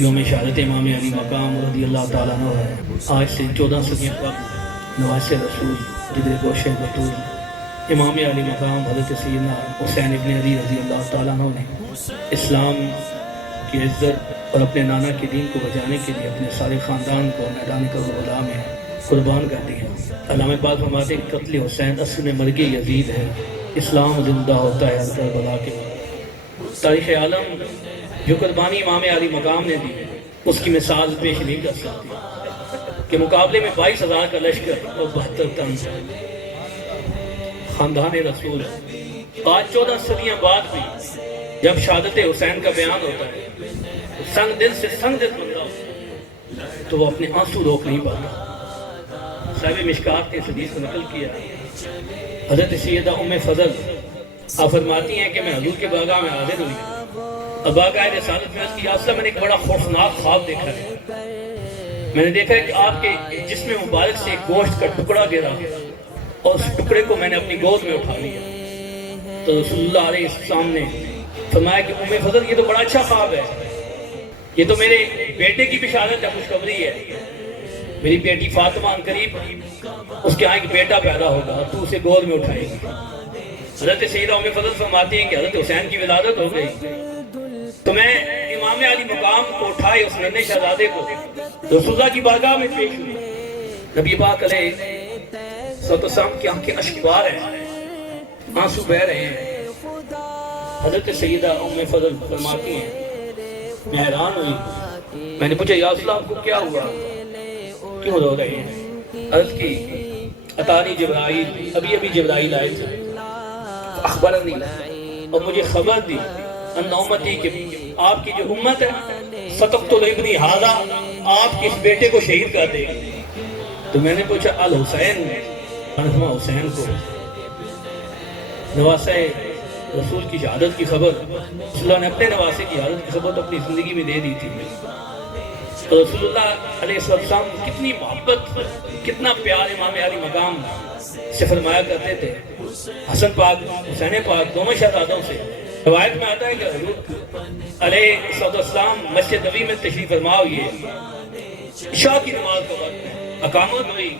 یوم شہادت امام علی مقام رضی اللہ تعالیٰ عنہ ہے۔ آج سے 14 صدیوں قبل نواسِ رسول جدر گوشِ بطول امام علی مقام حضرت سیدنا حسین ابن علی رضی اللہ تعالیٰ عنہ نے اسلام کی عزت اور اپنے نانا کے دین کو بچانے کے لیے اپنے سارے خاندان کو میدان کربلا میں قربان کر دیا۔ علامہ اقبال فرماتے ہیں قتل حسین اصل مرگ یزید ہے، اسلام زندہ ہوتا ہے ہر کربلا کے بعد۔ تاریخ عالم جو قربانی امام علی مقام نے دی اس کی مثال پیش نہیں کر سکتی کہ مقابلے میں 22,000 کا لشکر اور 72 طن خاندان رسول۔ آج 14 صدیاں بعد بھی جب شہادت حسین کا بیان ہوتا ہے تو سنگ دل سے سنگ دل بندہ ہوتا ہے تو وہ اپنے آنسو روک نہیں پاتا۔ صاحب مشکات نے اس حدیث کو نقل کیا، حضرت سیدہ ام فضل آپ فرماتی ہیں کہ میں حضور کے بارگاہ میں حاضر ہوئی، اب آقا رسالت میں کی یا میں نے ایک بڑا خوفناک خواب دیکھا ہے۔ میں نے دیکھا ہے کہ آپ کے جسم مبارک سے ایک گوشت کا ٹکڑا گرا اور اس ٹکڑے کو میں نے اپنی گود میں اٹھا لیا۔ تو رسول اللہ علیہ السلام نے فرمایا کہ ام فضل یہ تو بڑا اچھا خواب ہے، یہ تو میرے بیٹے کی بشارت ہے، خوشخبری ہے، میری بیٹی فاطمہ ان قریب اس کے ایک بیٹا پیدا ہوگا، تو اسے گود میں اٹھائے گی۔ حضرت سیدہ ام فضل فرماتی ہیں کہ حضرت حسین کی ولادت ہو گئی تو میں امام علی مقام کو اٹھائے اس ننھے شہزادے کو رسول اللہ کی بارگاہ میں پیش ہوئی۔ نبی پاک علیہ الصلوۃ والسلام کی آنکھیں اشکبار ہیں، آنسو بہہ رہے ہیں۔ حضرت سیدہ ام فضل فرماتی ہیں میں حیران ہوئی، میں نے پوچھا یا رسول اللہ آپ کو کیا ہوا، کیوں رو رہے ہیں؟ عرض کی اتانی جبرائیل، ابھی جبرائیل آئے تھے، اخبرنی اور مجھے خبر دی ان امتی کہ آپ کی جو امت ہے ستقتل ابنی ھذا، آپ کے اس بیٹے کو شہید کر دے گی۔ تو میں نے پوچھا الحسین، حسین کو نواسہ رسول کی شہادت کی خبر، رسول اللہ نے اپنے نواسے کی شہادت کی خبر تو اپنی زندگی میں دے دی تھی۔ تو رسول اللہ علیہ السلام کتنی محبت، کتنا پیار امام علی مقام سے فرمایا کرتے تھے۔ حسن پاک حسین پاک دونوں شہزادوں سے روایت میں آتا ہے کہ حضور علیہ السلام مسجد نبوی میں تشریف فرما ہوئے، عشاء کی نماز کا وقت اقامت ہوئی،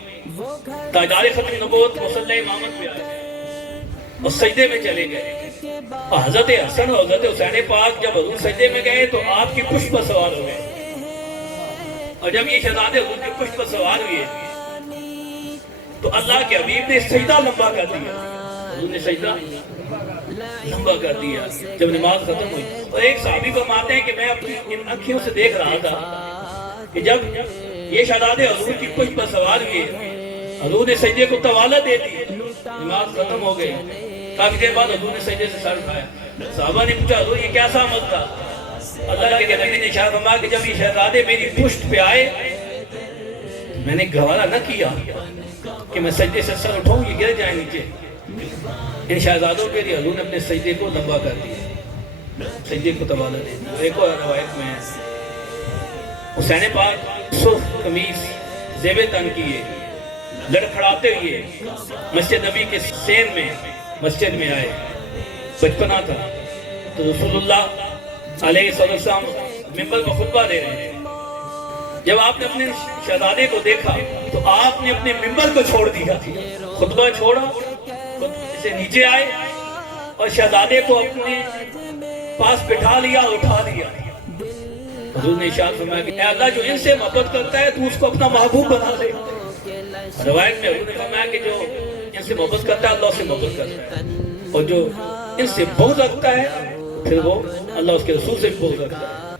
تاجدار ختم نبوت مصلی امامت میں آئے اور سجدے میں چلے گئے۔ اور حضرت حسن اور حضرت حسین پاک جب حضور سجدے میں گئے تو آپ کی پشت پر سوار ہو گئے، اور جب یہ شہزادے حضور کی پشت پر سوار ہوئے تو اللہ کے حبیب نے سجدہ لمبا کر دیا، حضور نے سجدہ لمبا کر دیا جب نماز ختم ہوئی۔ اور ایک صحابی فرماتے ہیں کہ میں اپنی ان آنکھوں سے دیکھ رہا تھا کہ جب یہ شہزادے حضور کی پشت پر سوار ہوئے، حضور نے سجدے کو طوالت دے دی، نماز ختم ہو گئی، کافی دیر بعد حضور نے سجدے سے سر اٹھایا۔ صحابہ نے پوچھا حضور یہ کیا سامت تھا؟ اللہ کے نبی نے اشارہ فرمایا کہ جب یہ شہزادے میری پشت پہ آئے میں نے گوارا نہ کیا کہ میں سجدے سے سر اٹھاؤں، یہ گر جائیں نیچے۔ ان شہزادوں کے لیے حضور نے اپنے سجدے کو لمبا کر دیا، سجدے کو طوالت دے دی۔ ایک اور روایت میں حسین پاک سرخ قمیص زیب تن کیے لڑکھڑاتے ہوئے مسجد نبی کے سین میں مسجد میں آئے، بچپنا تھا تو رسول اللہ علیہ السلام ممبر پر خطبہ دے رہے ہیں۔ جب آپ نے اپنے شہزادے کو دیکھا تو آپ نے اپنے ممبر کو چھوڑ دیا، خطبہ چھوڑا، سے نیچے آئے اور شہزادے کو اپنے پاس بٹھا لیا، اٹھا لیا۔ حضور نے ارشاد فرمایا کہ اے اللہ جو ان سے محبت کرتا ہے تو اس کو اپنا محبوب بنا دے۔ روایت میں حضور نے فرمایا کہ جو ان سے محبت کرتا ہے اللہ سے محبت کرتا ہے، اور جو ان سے بغض رکھتا ہے پھر وہ اللہ اس کے رسول سے بغض رکھتا ہے۔